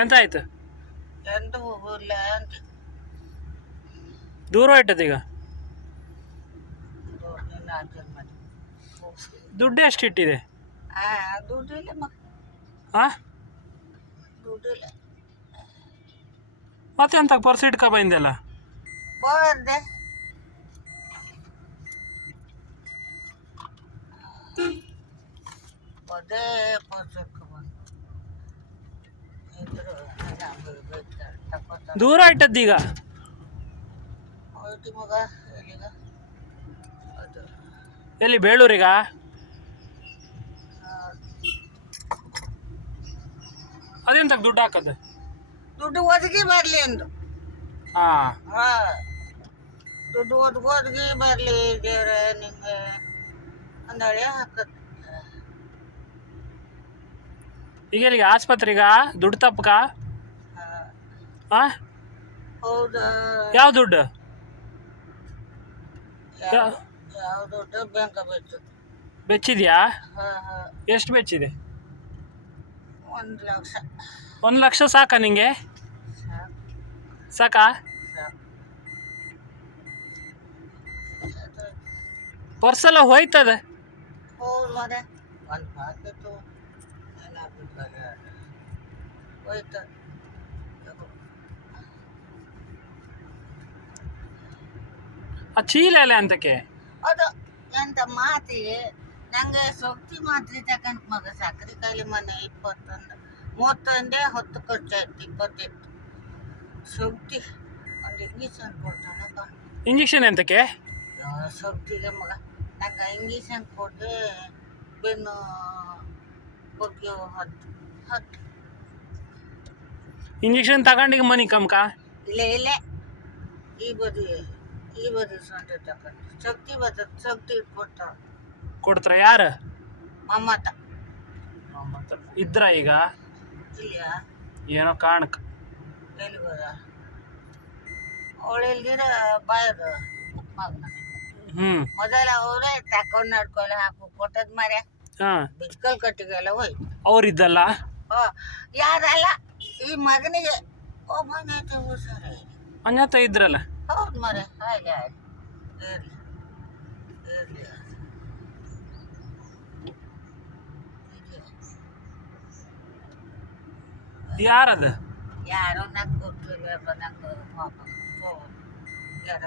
ಎಂತ ಆಯ್ತು? ಎಂತ ಹೋಗಿಲ್ಲ ಅಂತ ದೂರ ಹೋಯ್ತದ ಈಗ. ದುಡ್ಡು ಎಷ್ಟು ಇಟ್ಟಿದೆ? ದುಡ್ಡಿಲ್ಲ ಹಾ, ದುಡ್ಡಿಲ್ಲ. ಮತ್ತೆ ಎಂತ ಪರ್ಸ್ ಇಟ್ಕ ಬಂದೆಲ್ಲ? ಹೋದೆ ಅದೇ ಪರ್ಸ್ ಇಟ್ಕೊಂಡು ದೂರ ಆಯ್ತದ ಈಗ. ಹೋಯ್ತು ಮಗ. ಎಲ್ಲಿಗ? ಅದು ಎಲ್ಲಿ ಬೇಳೂರಿಗ? ಅದೆಂತ ದುಡ್ಡು ಹಾಕದ? ದುಡ್ಡು ಒದಗಿ ಬರಲಿ ಅಂದು. ಹಾ, ದುಡ್ಡು ಒದಗಿ ಬರಲಿ ದೇವ್ರ ನಿಂಗೆ ಅಂದಳೆ ಹಾಕತ್. ಈಗ ಎಲ್ಲಿಗೆ? ಆಸ್ಪತ್ರೆಗ ದುಡ್ಡು ತಪ್ಪಕ? ಹಾ, ಹೌದಾ? ಯಾವ ದುಡ್ಡು? ಯಾವ ದುಡ್ಡು? ಬ್ಯಾಂಕ ಬೆಚ್ಚು ಬೆಚ್ಚಿದ್ಯಾ? ಹಾ. ಎಷ್ಟು ಬೆಚ್ಚಿದೆ? 1,00,000. 1,00,000 ಸಾಕಾ ನಿಂಗೆ? ಸಾಕಾ? ಪರ್ಸೆಲ್ಲ ಹೋಯ್ತದ? ಹೌದು ಮರೆ. ಒಂದು ಪಾಕೆಟು ಹೋಯ್ತದ. ಆ ಚೀಲ ಎಲ್ಲ ಅಂತಕ್ಕೆ? ಅದು ಎಂತ ಮಾತಿಗೆ ನಂಗೆ ಸೊಕ್ತಿ ಮಾತ್ರೆ ತಗೊಂಡು ಮಗ. ಸಕ್ಕರೆ ಕಾಯಿಲೆ ಮೊನ್ನೆ 31 10 ಖರ್ಚಾಯ್ತು. 28 ಸೊಕ್ತಿ ಒಂದು ಇಂಜೆಕ್ಷನ್ ಕೊಡ್ತಾನೆ ಕಣ್. ಇಂಜೆಕ್ಷನ್ ಎಂತಕ್ಕೆ? ಸೊಕ್ತಿಗೆ ಮಗ. ನಂಗೆ ಇಂಜೆಕ್ಷನ್ ಕೊಟ್ಟೆ ಬೆನ್ನು ಬಗ್ಗೆ 10 ಇಂಜೆಕ್ಷನ್ ತಗೊಂಡಿಗೆ ಮನಿ ಕಮ್ಕ? ಇಲ್ಲ ಈ ಬದಿ ಸೊಂಟ ತಗೊಂಡು ಶಕ್ತಿ ಬರ್ತದೆ. ಶಕ್ತಿ ಇಟ್ಕೊಡ್ತಾವ. ಕೊಡ್ತಾರ? ಯಾರು? ಮಮ್ಮತ ಇದ್ರ ಈಗ? ಇಲ್ಲಿಯಾ? ಏನೋ ಕಾರಣಕ್ಕೆ. ಎಲ್ಲಿ ಹೋದ? ಅವಳು ಇಲ್ದಿರ ಬಾಯದು ಮಗನ. ಮೊದಲ ಅವರೇ ತಕೊಂಡು ನಡ್ಕೊಳ್ಳಿ ಹಾಕು ಕೊಟ್ಟದ್ ಮರೆ. ಬಿಸ್ಕಲ್ ಕಟ್ಟಿಗೆಲ್ಲ ಹೋಯ್ತು. ಅವ್ರಿದ್ದಲ್ಲ? ಯಾರಲ್ಲ, ಈ ಮಗನಿಗೆ ಒಬ್ಬನೈತೆ ಹುಷಾರ. ಅನ್ಯತ ಇದ್ರಲ್ಲ? ಹೌದು ಮರೆ. ಹಾಗೆ ಇರ್ಲಿ. ಯಾರದ? ಯಾರೋ ನಂಗೆ ಗೊತ್ತಿಲ್ಲ. ನಂಗೆ ಯಾರ